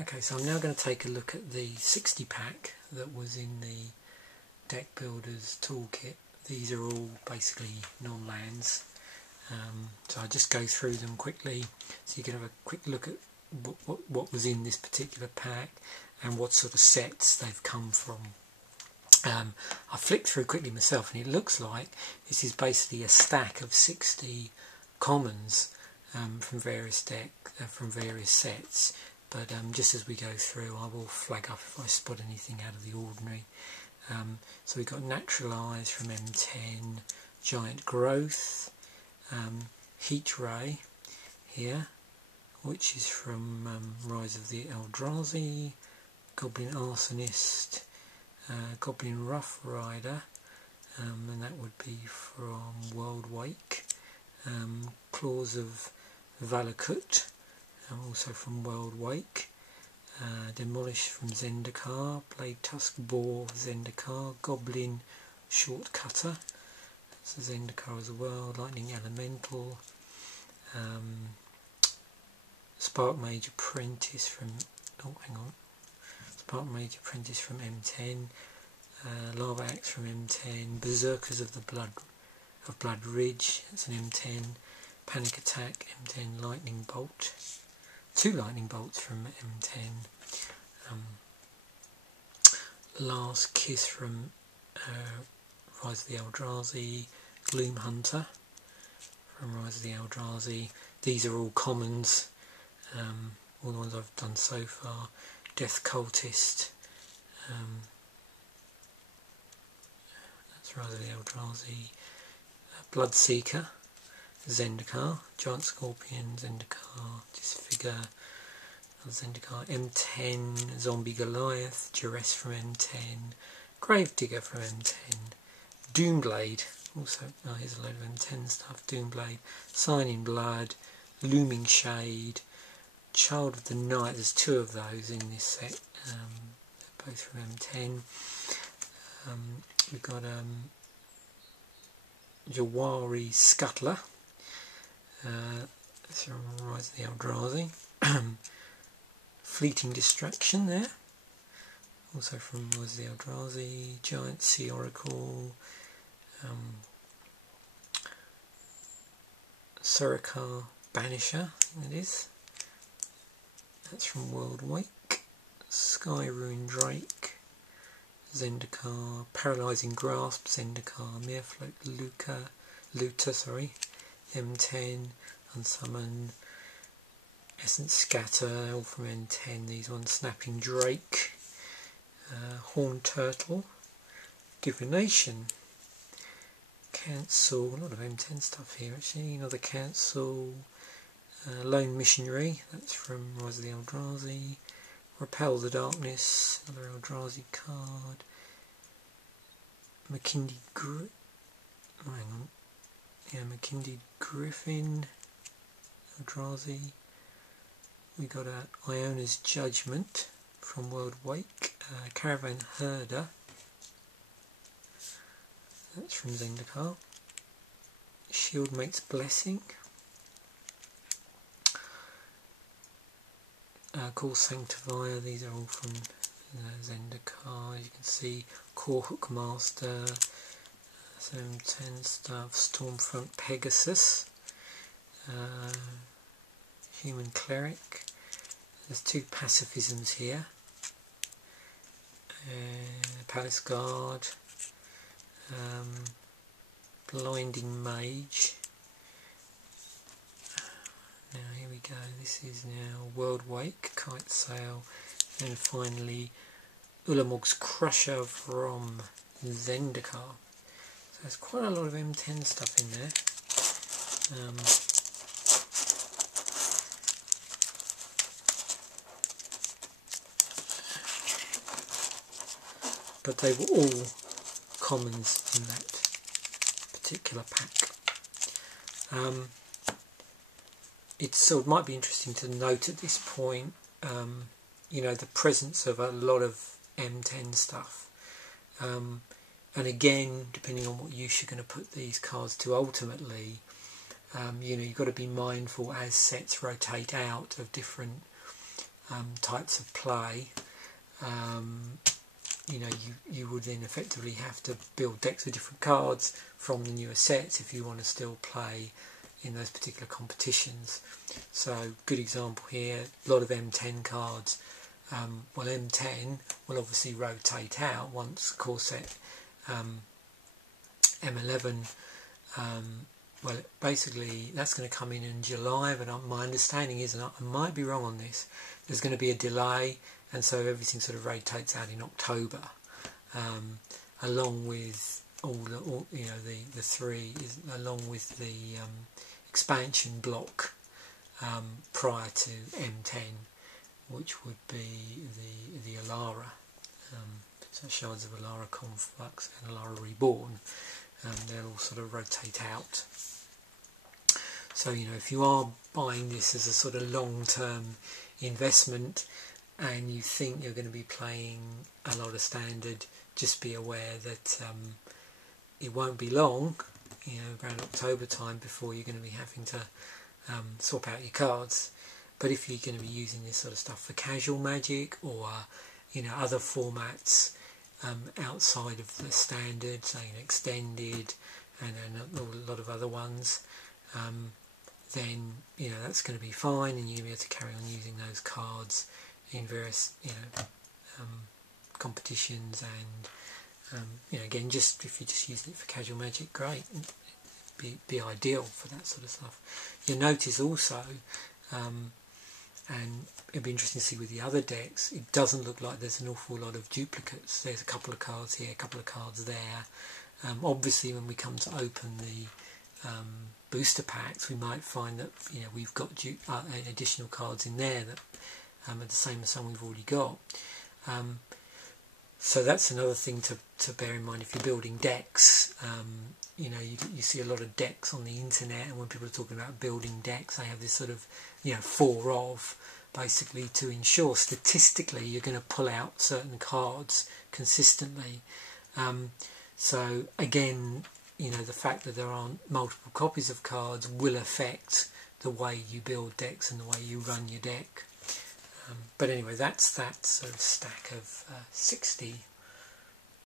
Okay, so I'm now going to take a look at the 60 pack that was in the Deck Builders Toolkit. These are all basically non-lands, so I'll just go through them quickly so you can have a quick look at what was in this particular pack and what sort of sets they've come from. I flicked through quickly myself, and it looks like this is basically a stack of 60 commons from various sets. But just as we go through, I will flag up if I spot anything out of the ordinary. So we've got Naturalize from M10, Giant Growth, Heat Ray here, which is from Rise of the Eldrazi, Goblin Arsonist, Goblin Rough Rider, and that would be from World Wake, Claws of Valakut, also from World Wake, Demolish from Zendikar, Blade Tusk Boar Zendikar, Goblin Shortcutter, that's a Zendikar as well, Lightning Elemental, Spark Mage Apprentice from, Spark Mage Apprentice from M10, Lava Axe from M10, Berserkers of Blood Ridge, that's an M10, Panic Attack, M10, Lightning Bolt, 2 Lightning Bolts from M10, Last Kiss from Rise of the Eldrazi, Gloom Hunter from Rise of the Eldrazi. These are all commons, all the ones I've done so far. Death Cultist, that's Rise of the Eldrazi, Bloodseeker, Zendikar, Giant Scorpion, Zendikar, Disfigure, Zendikar, M10, Zombie Goliath, Duress from M10, Gravedigger from M10, Doomblade, also, here's a load of M10 stuff, Doomblade, Sign in Blood, Looming Shade, Child of the Night, there's 2 of those in this set, both from M10. We've got Jawari Scuttler, that's from Rise of the Eldrazi. Fleeting Distraction there, also from Rise of the Eldrazi. Giant Sea Oracle, Surikar Banisher, I think that is. That's from World Wake. Sky Ruin Drake, Zendikar, Paralysing Grasp, Zendikar, Mirfloat Looter, M10, Unsummon, Essence Scatter, all from M10, these ones, Snapping Drake, Horn Turtle, Divination, Cancel, a lot of M10 stuff here actually, another Cancel, Lone Missionary, that's from Rise of the Eldrazi, Repel the Darkness, another Eldrazi card, Makindi Griffin, Eldrazi. We got Iona's Judgment from World Wake, Caravan Herder, that's from Zendikar, Shieldmate's Blessing, Core Sanctifier, these are all from Zendikar, as you can see, Core Hookmaster, some 10 stuff, Stormfront Pegasus, Human Cleric, there's 2 pacifisms here, Palace Guard, Blinding Mage. Now here we go, this is now World Wake, Kite Sail, and finally Ulamog's Crusher from Zendikar. So there's quite a lot of M10 stuff in there. But they were all commons in that particular pack. It sort of might be interesting to note at this point, you know, the presence of a lot of M10 stuff. And again, depending on what use you're going to put these cards to ultimately, you know, you've got to be mindful as sets rotate out of different types of play, you know, you would then effectively have to build decks with different cards from the newer sets if you want to still play in those particular competitions. So good example here, a lot of M10 cards. Well, M10 will obviously rotate out once core set M11. Well, basically that's going to come in July, but my understanding is, and I might be wrong on this, there's going to be a delay, and so everything sort of rotates out in October, along with you know, the three, along with the expansion block prior to M10, which would be the Alara, so Shards of Alara Conflux and Alara Reborn. They'll all sort of rotate out. So, you know, if you are buying this as a sort of long-term investment and you think you're going to be playing a lot of standard, just be aware that it won't be long, you know, around October time, before you're going to be having to swap out your cards. But if you're going to be using this sort of stuff for casual Magic, or you know, other formats outside of the standard, say an extended and a lot of other ones, then, you know, that's going to be fine, and you're going to be able to carry on using those cards in various, you know, competitions. And you know, again, just if you're just using it for casual Magic, great, be ideal for that sort of stuff. You'll notice also, and it'd be interesting to see with the other decks, it doesn't look like there's an awful lot of duplicates. There's a couple of cards here, a couple of cards there. Obviously, when we come to open the booster packs, we might find that, you know, we've got additional cards in there that are the same as some we've already got. So that's another thing to bear in mind if you're building decks. You know, you see a lot of decks on the internet, and when people are talking about building decks, they have this sort of, you know, basically to ensure statistically you're going to pull out certain cards consistently. So again, you know, the fact that there aren't multiple copies of cards will affect the way you build decks and the way you run your deck. But anyway, that's that sort of stack of 60